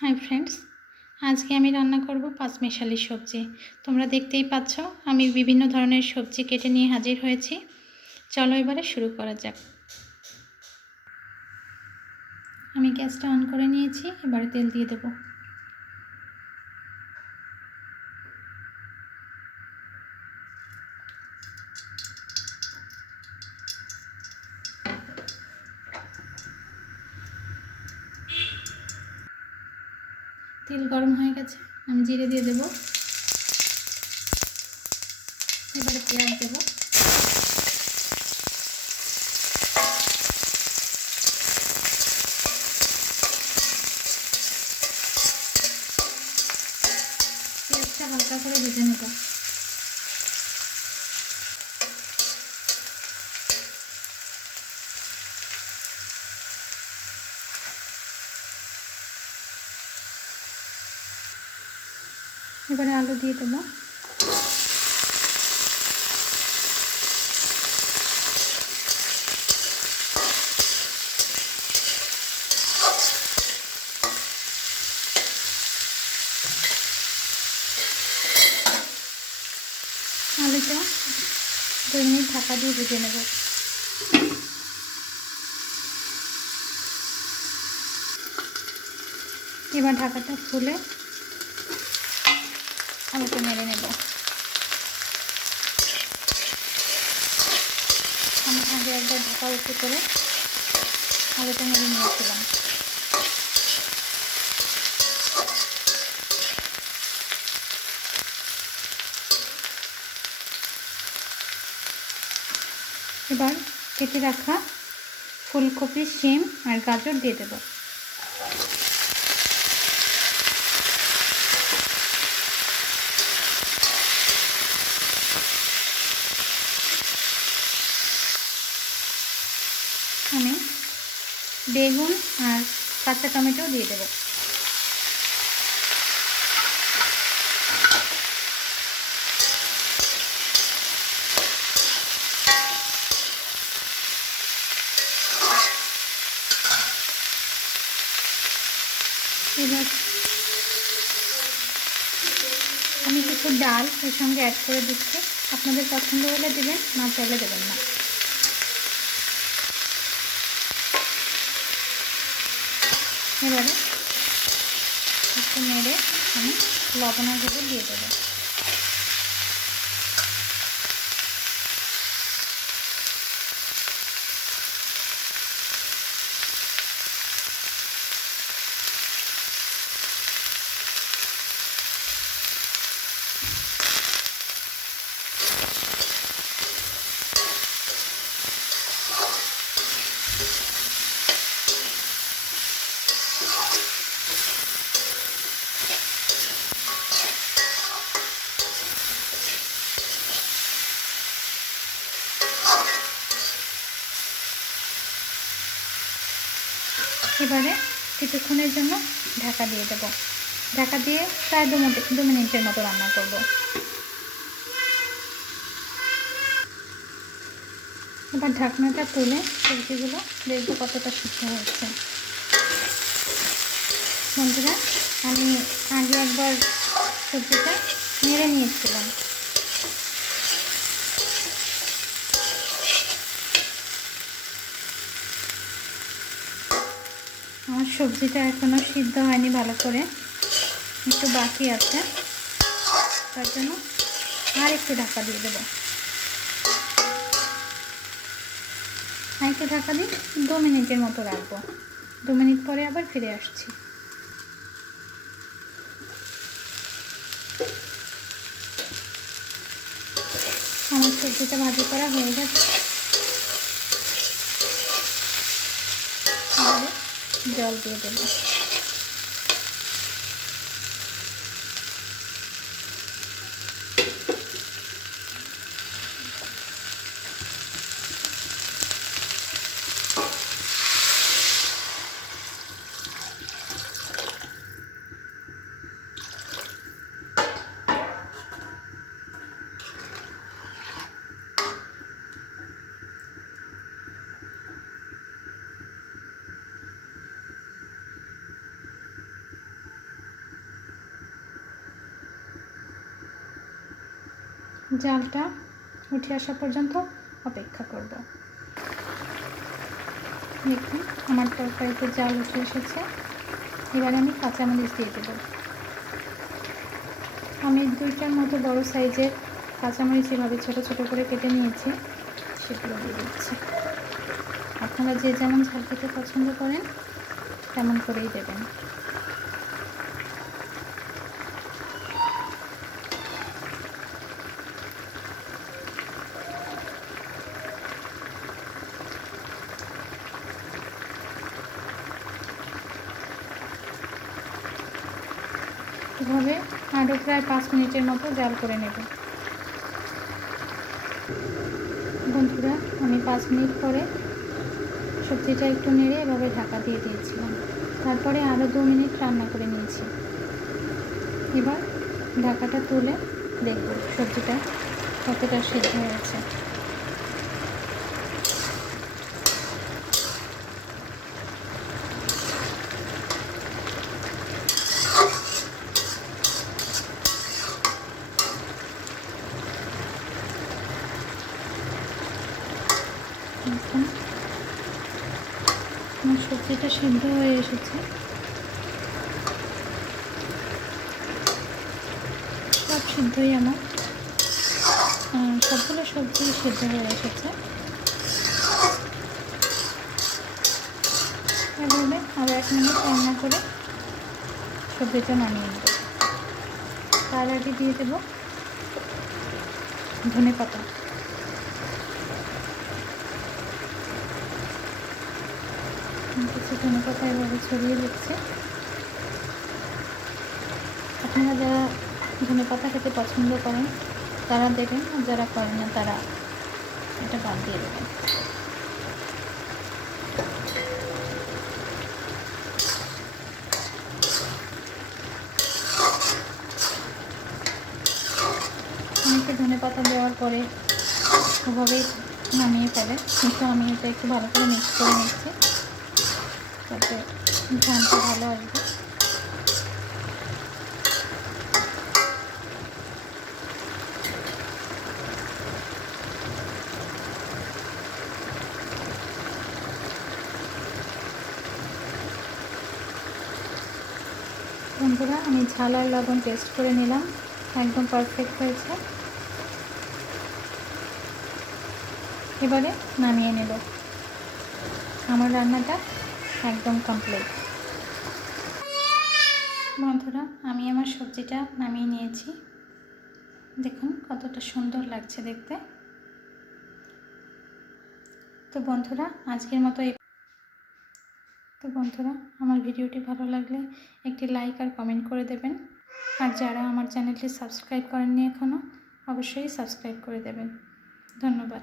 Hi friends আজকে আমি রান্না করব পাঁচমেশালি সবজি। তোমরা দেখতেই পাচ্ছ, আমি বিভিন্ন ধরনের সবজি কেটে নিয়ে হাজির হয়েছি। চলো এবারে শুরু করা যাক। আমি গ্যাসটা অন করে নিয়েছি, এবারে তেল দিয়ে দেব। তেল গরম হয়ে গেছে, আমি জিরে দিয়ে দেবো। এবারে পেঁয়াজ দেবো। পেঁয়াজটা হালকা করে ভেজে নেব। এবারে আলু দিয়ে দেবো। আলুটা দুই মিনিট ঢাকা দিয়ে ভেজে নেব। এবার ঢাকাটা খুলে আলুটা মেরে নেব। আমি আগে একবার ঢাকা উঁচু করে আলুটা মেরে নিয়েছিলাম। এবার কেটে রাখা ফুলকপি, শিম আর গাজর দিয়ে দেবো আমি বেগুন আর কাঁচা টমেটো দিয়ে দেবো। এবার আমি কিছু ডাল এর সঙ্গে অ্যাড করে দিচ্ছি। আপনাদের পছন্দ হলে দেবেন, না চাইলে দেবেন না। এবারে একটু নেড়ে আমি লবণাগুলো দিয়ে দেবো। এবারে কিছুক্ষণের জন্য ঢাকা দিয়ে দেব। ঢাকা দিয়ে প্রায় দু দু মিনিটের মতো রান্না করব। এবার ঢাকনাটা তুলে সবজিগুলো দেখব কতটা সিদ্ধ হচ্ছে বন্ধুরা, আমি আগে একবার সবজিটা নেড়ে নিয়েছিলাম। আমার সবজিটা এখনও সিদ্ধ হয়নি ভালো করে। একটু বাকি আছে। তার জন্য আর একটু ঢাকা দিয়ে দেবো। আর একটু ঢাকা দিয়ে দু মিনিটের মতো রাখব। দু মিনিট পরে আবার ফিরে আসছি। আমার সবজিটা ভাজি করা হয়ে গেছে। জল দিয়ে দেবো। জালটা উঠে আসা পর্যন্ত অপেক্ষা করব। দেখুন, আমার তরকারিতে জাল উঠে এসেছে। এবার আমি কাঁচামরিচ দিয়ে দেবো। আমি দুইটার মতো বড় সাইজের কাঁচামরিচ এভাবে ছোটো ছোটো করে কেটে নিয়েছি, সেগুলো দিয়ে দিচ্ছি। আপনারা যে যেমন ঝাল খেতে পছন্দ করেন, তেমন করেই দেবেন। এভাবে আরও প্রায় পাঁচ মিনিটের মতো জাল করে নেব। বন্ধুরা, আমি পাঁচ মিনিট পরে সবজিটা একটু নেড়ে এভাবে ঢাকা দিয়ে দিয়েছিলাম। তারপরে আরও দু মিনিট রান্না করে নিয়েছি। এবার ঢাকাটা তুলে দেখব সবজিটা কতটা সিদ্ধ হয়েছে। দেখুন আমার সবজিটা সিদ্ধ হয়ে এসেছে। সব সিদ্ধই আমার। সবগুলো সবজি সিদ্ধ হয়ে এসেছে। এভাবে আরও এক মিনিট রান্না করে সবজিটা নামিয়ে নেব। তার আগে দিয়ে দেবো ধনে পাতা। কিছু ধনে পাতা এভাবে ছড়িয়ে দিচ্ছে। আপনারা যারা ধনে পাতা খেতে পছন্দ করেন, তারা দেবেন, আর যারা করেন না, তারা এটা বাদ দিয়ে দেবেন। অনেকে ধনে পাতা দেওয়ার পরে ওভাবেই নামিয়ে ফেলে, কিন্তু আমি এটা একটু ভালো করে মিক্স করে নিচ্ছি। যাতে ঘ্রানটা ভালো আসবে বন্ধুরা, আমি ঝাল আর লবণ টেস্ট করে নিলাম, একদম পারফেক্ট হয়েছে। এবারে নামিয়ে নেব। আমার রান্নাটা একদম কমপ্লিট বন্ধুরা, আমি আমার সবজিটা নামিয়ে নিয়েছি। দেখুন কতটা সুন্দর লাগছে দেখতে। তো বন্ধুরা, আজকের মতো তো বন্ধুরা, আমার ভিডিওটি ভালো লাগলে একটি লাইক আর কমেন্ট করে দেবেন। আর যারা আমার চ্যানেলটি সাবস্ক্রাইব করেননি এখনও অবশ্যই সাবস্ক্রাইব করে দেবেন। ধন্যবাদ।